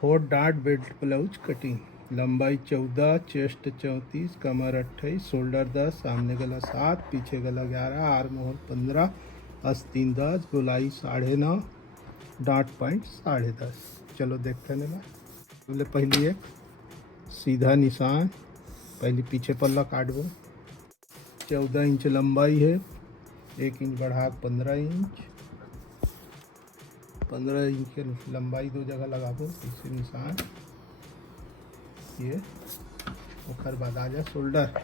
Four dart belt blouse cutting, लंबाई 14, chest 34, कमर 28, shoulder 10, सामने गला 7, पीछे गला 11, आर्म होल 15, आस्तीन 10, गोलाई 9.5, डार्ट पॉइंट 10.5। चलो देखते हैं ना। बोले पहली एक सीधा निशान, पहली पीछे पल्ला काटबो। 14 इंच लंबाई है, 1 इंच बढ़ा 15 इंच, 15 इंच के लंबाई दो जगह लगाबो। पीछे निशान ये, और बाद आ जा शोल्डर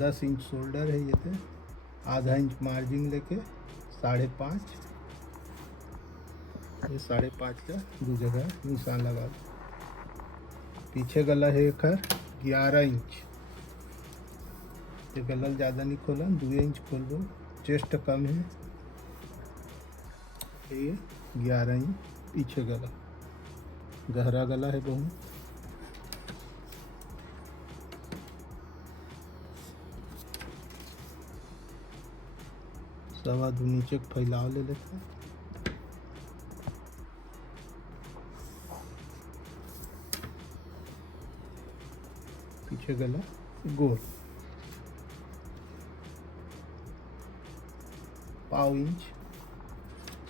10 इंच शोल्डर है, ये थे आधा इंच मार्जिन लेके 5.5, ये 5.5 का दो जगह निशान लगा दो। पीछे गला है एक 11 इंच, ये गला ज़्यादा नहीं खोला, 2 इंच खोल दो। चेस्ट कम है, ये 11 इंच पीछे गला, गहरा गला है बहुत। सवा दो नीचे फैलाव ले लेते हैं। पीछे गला गोल, 1/2 इंच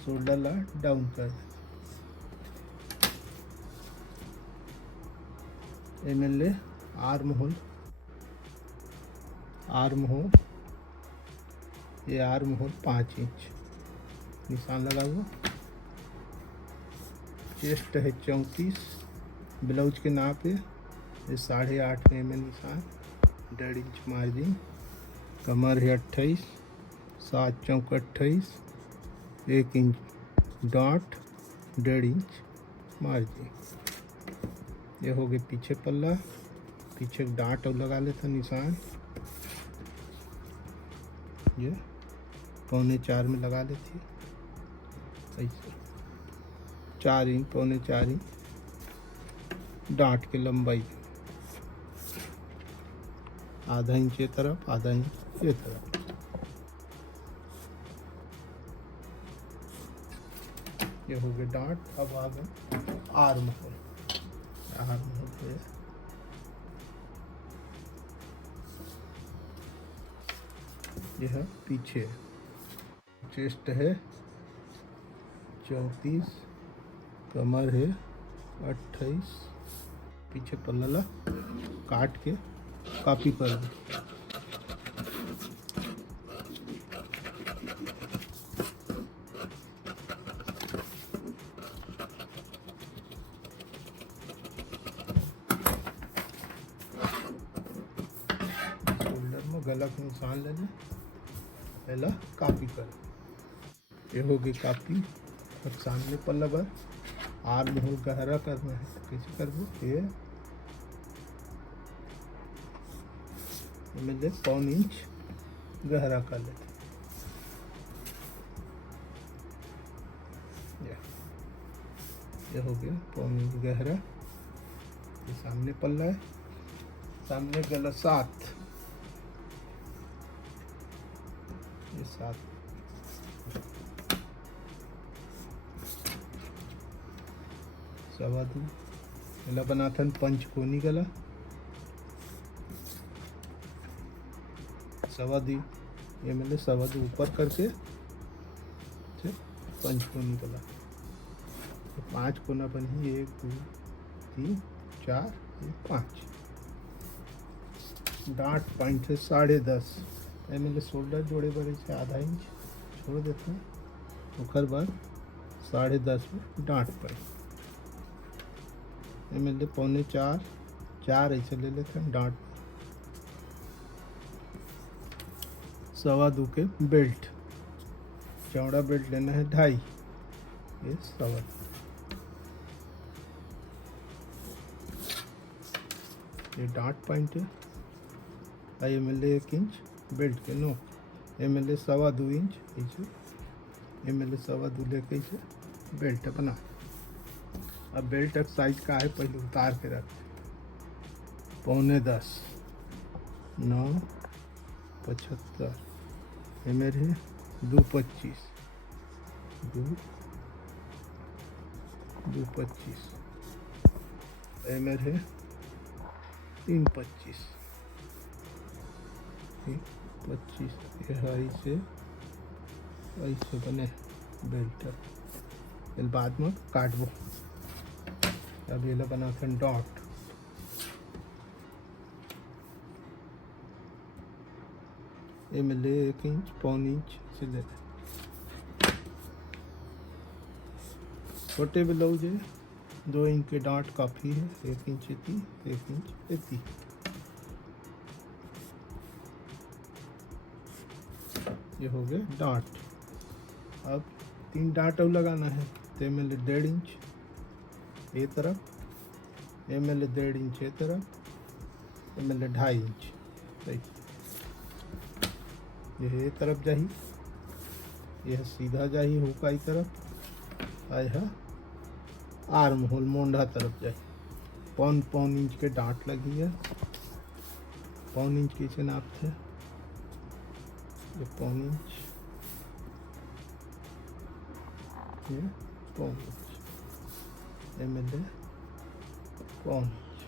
शोल्डर ला डाउन कर दे। ML आर्म होल, ये आर्म होल 5 इंच निशान लगा हुआ। चेस्ट है 34, ब्लाउज के नाप है ये 8.5 में ML निशान, 1.5 इंच मार्जिन। कमर है 28, 7 चौक 28, 1 इंच डॉट, 1.5 इंच मार्जिन। ये हो गए पीछे पल्ला, पीछे डांट और लगा लेते निशान, ये 3.25 में लगा लेती, ऐसे 4 इंच 3.25 इंच डांट के लंबाई, आधा इंच ये तरफ, आधा इंच ये तरफ। ये हो गए डांट। अब आ गए आर्म होल, पे यह है पीछे। चेस्ट है 34, कमर है 28, पीछे पल्ला काट के कॉपी कर दो। गला के निशान ले लें, पहला कॉपी कर, ये हो गई कॉपी। अब सामने पल्ला पर आर्म होल गहरा करना है, तो कैसे कर दो, ये मिले 1/4 इंच गहरा कर लेते। ये हो गया 1/4 इंच गहरा। ये सामने पल्ला है, सामने गला 7, ये 7, सवा दो गला बनाथन पंचकोनी गला, सवा दी, ये मैंने सवा दो ऊपर करके पंचकोनी गला। तो 5 कोना बनी, 1 2 3 4 5। डांट पॉइंट है 10.5, मैंने शोल्डर जोड़े बड़े से आधा इंच छोड़ देते हैं, उखर बाद 10.5 में डांट पॉइंट। ML 3.25 ऐसे ले लेते हैं डांट। सवा दो के बेल्ट, चौड़ा बेल्ट लेना है 2.5, ये सवा। ये डांट पॉइंट है। ML 1 इंच बेल्ट के नो, ML सवा 2 इंच ऐसे, ML सवा 2 लेके इसे बेल्ट बना। अब बेल्ट का साइज का है, पहले उतार के रख, 9.25, 9.75, ये मेरे 2.25, 2.25 एमर है 325, 25 ये हाई से ऐसे बने बेल्ट ये बाद में काटबो। अब ये बना डॉट ये में ले 1 इंच पौन इंच से ले छोटे ब्लाउज है 2 इंच के डॉट काफ़ी है, 1 इंच इतनी 1 इंच इतनी। ये हो गए डॉट। अब 3 डॉट और लगाना है तो एम 1.5 इंच ये तरफ, एम 1.5 इंच ये तरफ, एम 2.5 इंच ये तरफ जाही, यह सीधा जाही हुका ई तरफ आए है आर्म होल मोंढा तरफ जाए। पौन इंच के डांट लगी है, पौन इंच कैसे नापते हैं ये पौन इंच, ये पौन इंच एम पौन इंच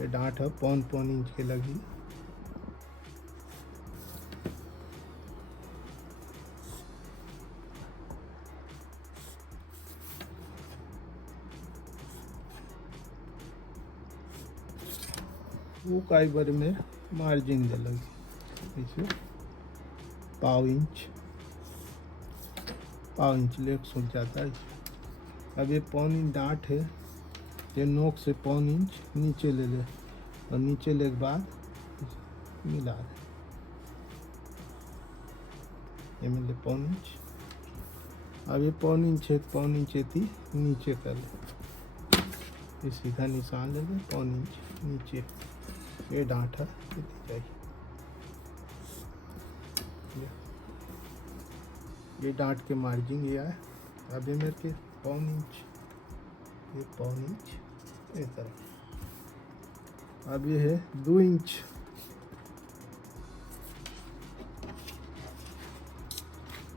ये डांट है पौन इंच के लगी। वो काइबर में मार्जिन दे लगी इसे पाव इंच लेक सूख जाता है। अब ये पौन इंच डांट है, ये नोक से पौन इंच नीचे ले ले और नीचे ले के बाद मिला दे ये मिले पौन इंच। अब ये पौन इंच है, पौन इंच थी नीचे कर ले, ये सीधा निशान ले ले पौन इंच नीचे ये डांट है चाहिए। ये डांट के मार्जिन ये है। अब ये मेरे के पौन इंच ये पौन इंच इस तरह। अब ये है 2 इंच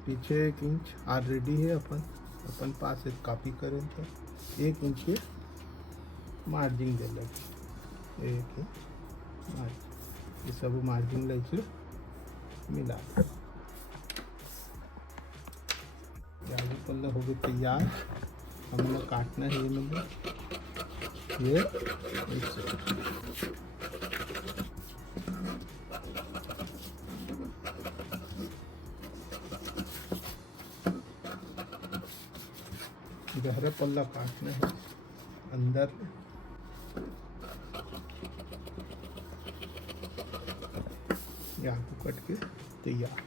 पीछे 1 इंच ऑलरेडी है अपन पास एक कॉपी करें तो 1 इंच के मार्जिन दे लगे, 1 इंच ये सब मार्जिन लेके मिला आगे पल्ला हो गया तैयार। हमने काटना है ये मतलब ये गहरा पल्ला काटना है अंदर यहाँ को कट के तैयार।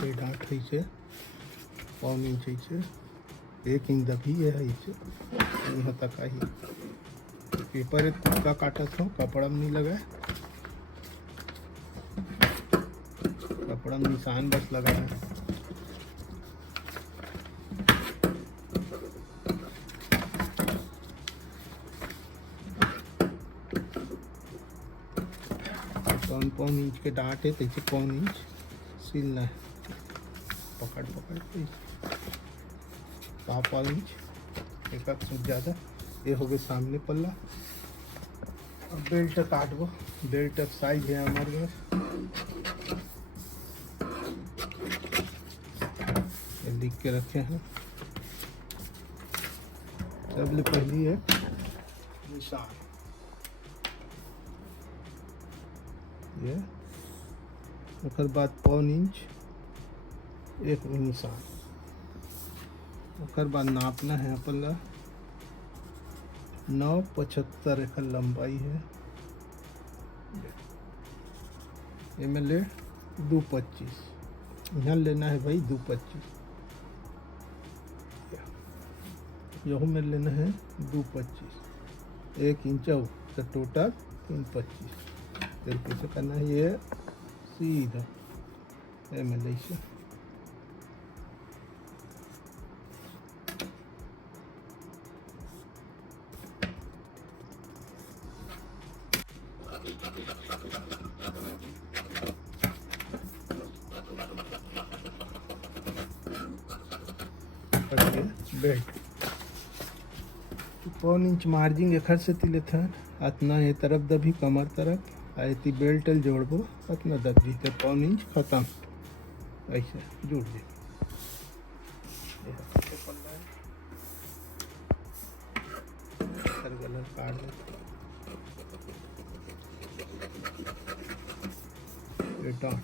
ये डांट है पौन इंच है 1 इंच दबी है यहाँ तक आई। पेपर का काटा था कपड़ा में नहीं लगा, कपड़ा में निशान बस लगा है। पौन इंच के डांट है तो इसे पौन इंच सिलना है, पकड़ पाव इंच एक ज़्यादा। ये हो गए सामने पल्ला। अब बेल्ट काटबो, बेल्ट साइज है हमारे पास लिख के रखे हैं। सबसे पहली है निशान, ये उसके बाद पौन इंच एक निशान, उसके बाद नापना है अपन 9.75 एक लंबाई है, ये में ले 2.25 यहाँ लेना है भाई 2.25, यहूँ में लेना है 2.25 1 इंच और तो टोटल 3.25। फिर कैसे करना है ये सीधा एम से बेल्ट 1.5 इंच मार्जिंग एखर से तिले थन अतना ये तरफ दबी कमर तरफ आती बेल्ट जोड़बो अतना दबी तो 1.5 इंच खत्म ऐसे जुड़ दे। गलत काट दे डॉट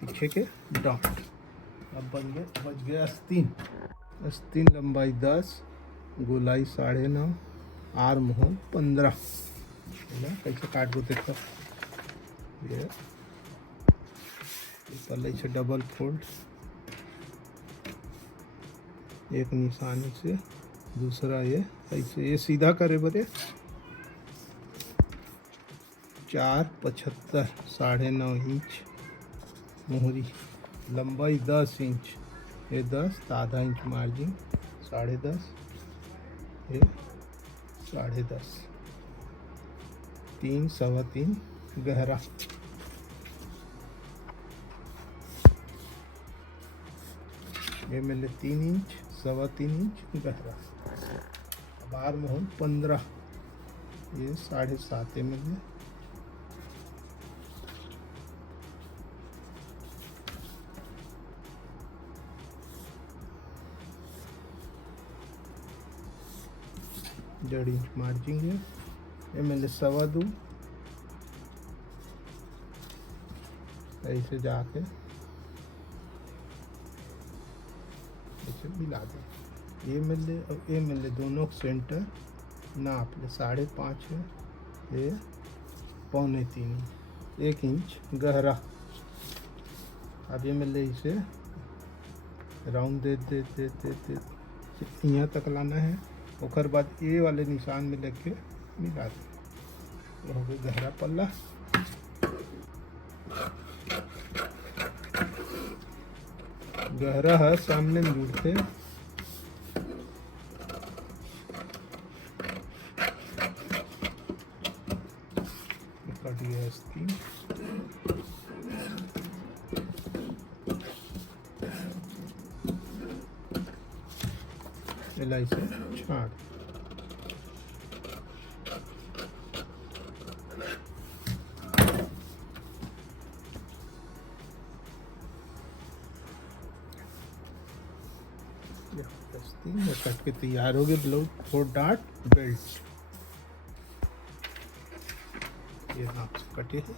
पीछे के डॉट अब बच गया आस्तीन लंबाई 10 गोलाई 9.5 आर्म होल 15 कैसे काट दो देखो ये पल्ले से डबल फोल्ड एक निशानी से दूसरा ये ऐसे ये सीधा करे बरे 4.75 9.5 इंच मोहरी लंबाई 10 इंच ये 10 तो आधा इंच मार्जिन 10.5 ये 10.5 3 सवा 3 गहरा ये मिले 3 इंच सवा 3 इंच गहरा। अब आर्म होल 15 ये 7.5 मिले डेढ़ इंच मार्जिन है ये मिले 2.25 ऐसे जाके ऐसे मिला दे ये मिले दोनों सेंटर नाप ले 5.5 है ये 2.75 1 इंच गहरा। अब ये मिले इसे राउंड दे यहाँ तक लाना है और बाद ये वाले निशान में लेके मिला दे हो गया गहरा पल्ला। गहरा है सामने में जुड़ते कट गया आस्तीन एलाई से छाड़ कट के तैयार हो गए ब्लाउज 4 डॉट बेल्ट ये नाप से कटे हैं।